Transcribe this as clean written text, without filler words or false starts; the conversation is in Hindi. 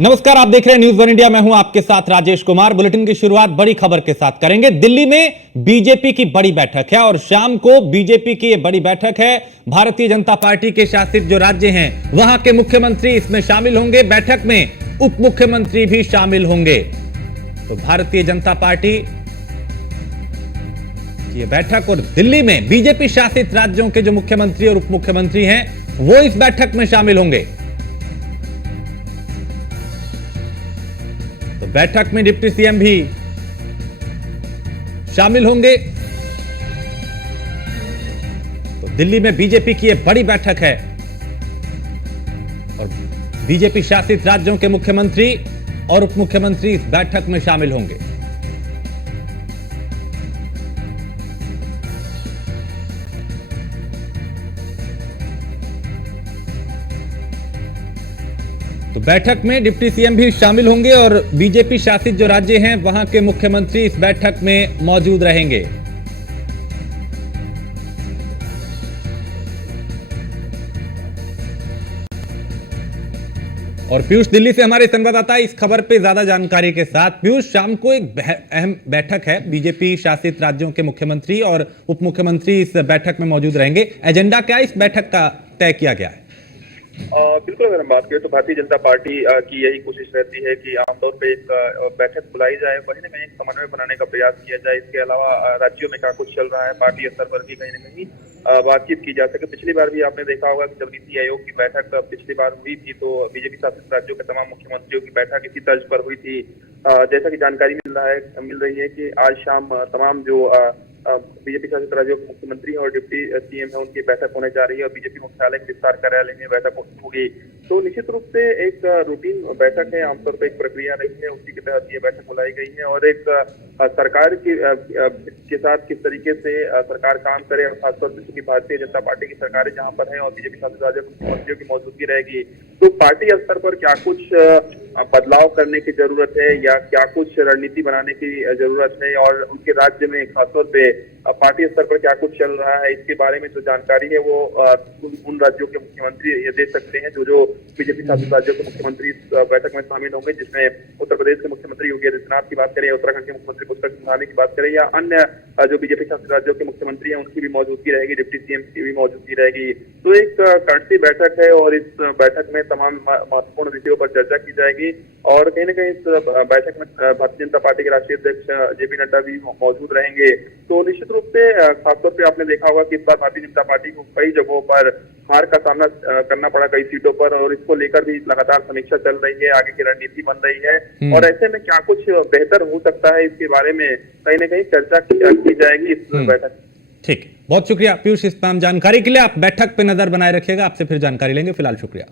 नमस्कार, आप देख रहे हैं न्यूज वन इंडिया। मैं हूं आपके साथ राजेश कुमार। बुलेटिन की शुरुआत बड़ी खबर के साथ करेंगे। दिल्ली में बीजेपी की बड़ी बैठक है और शाम को बीजेपी की यह बड़ी बैठक है। भारतीय जनता पार्टी के शासित जो राज्य हैं वहां के मुख्यमंत्री इसमें शामिल होंगे। बैठक में उप मुख्यमंत्री भी शामिल होंगे। तो भारतीय जनता पार्टी की बैठक और दिल्ली में बीजेपी शासित राज्यों के जो मुख्यमंत्री और उप मुख्यमंत्री हैं वो इस बैठक में शामिल होंगे। तो बैठक में डिप्टी सीएम भी शामिल होंगे। तो दिल्ली में बीजेपी की यह बड़ी बैठक है और बीजेपी शासित राज्यों के मुख्यमंत्री और उप मुख्यमंत्री इस बैठक में शामिल होंगे। तो बैठक में डिप्टी सीएम भी शामिल होंगे और बीजेपी शासित जो राज्य हैं वहां के मुख्यमंत्री इस बैठक में मौजूद रहेंगे। और पीयूष दिल्ली से हमारे संवाददाता इस खबर पे ज्यादा जानकारी के साथ। पीयूष, शाम को एक अहम बैठक है, बीजेपी शासित राज्यों के मुख्यमंत्री और उप मुख्यमंत्री इस बैठक में मौजूद रहेंगे। एजेंडा क्या इस बैठक का तय किया गया है? बिल्कुल, अगर हम बात करें तो भारतीय जनता पार्टी की यही कोशिश रहती है कि आमतौर पे एक बैठक बुलाई जाए, वहीं न कहीं एक समन्वय बनाने का प्रयास किया जाए। इसके अलावा राज्यों में क्या कुछ चल रहा है, पार्टी स्तर पर भी कहीं न कहीं बातचीत की जा सके। पिछली बार भी आपने देखा होगा कि जब नीति आयोग की बैठक पिछली बार हुई थी तो बीजेपी शासित राज्यों के तमाम मुख्यमंत्रियों की बैठक इसी तर्ज पर हुई थी। जैसा कि जानकारी मिल रही है कि आज शाम तमाम जो बीजेपी शासित राज्यों के मुख्यमंत्री और डिप्टी सीएम है उनकी बैठक होने जा रही है और बीजेपी मुख्यालय के विस्तार कार्यालय में बैठक होगी। तो निश्चित रूप से एक रूटीन बैठक है, आमतौर पर एक प्रक्रिया रही है, उसी के तहत ये बैठक बुलाई गई है। और एक सरकार के साथ किस तरीके से सरकार काम करे और खासतौर पर चूंकि भारतीय जनता पार्टी की सरकारें जहां पर है और बीजेपी शासित राज्यों के मुख्यमंत्रियों की मौजूदगी रहेगी, तो पार्टी स्तर पर क्या कुछ बदलाव करने की जरूरत है या क्या कुछ रणनीति बनाने की जरूरत है और उनके राज्य में खासतौर पे पार्टी स्तर पर क्या कुछ चल रहा है, इसके बारे में जो जानकारी है वो उन राज्यों के मुख्यमंत्री ये दे सकते हैं जो बीजेपी शासित राज्यों के मुख्यमंत्री इस बैठक में शामिल होंगे, जिसमें उत्तर प्रदेश के मुख्यमंत्री योगी आदित्यनाथ की बात करें या उत्तराखंड के मुख्यमंत्री पुष्कर सिंह धामी की बात करें या अन्य जो बीजेपी शासित राज्यों के मुख्यमंत्री हैं उनकी भी मौजूदगी रहेगी, डिप्टी सीएम की भी मौजूदगी रहेगी। तो एक कड़ती बैठक है और इस बैठक में तमाम महत्वपूर्ण विषयों पर चर्चा की जाएगी और कहीं न कहीं इस बैठक में भारतीय जनता पार्टी के राष्ट्रीय अध्यक्ष जेपी नड्डा भी मौजूद रहेंगे। तो निश्चित रूप से खासतौर पे आपने देखा होगा कि इस बार भारतीय जनता पार्टी को कई जगहों पर हार का सामना करना पड़ा, कई सीटों पर, और इसको लेकर भी लगातार समीक्षा चल रही है, आगे की रणनीति बन रही है और ऐसे में क्या कुछ बेहतर हो सकता है इसके बारे में कहीं न कहीं चर्चा की जाएगी इस बैठक। ठीक, बहुत शुक्रिया पीयूष इस तमाम जानकारी के लिए। आप बैठक पे नजर बनाए रखिएगा, आपसे फिर जानकारी लेंगे। फिलहाल शुक्रिया।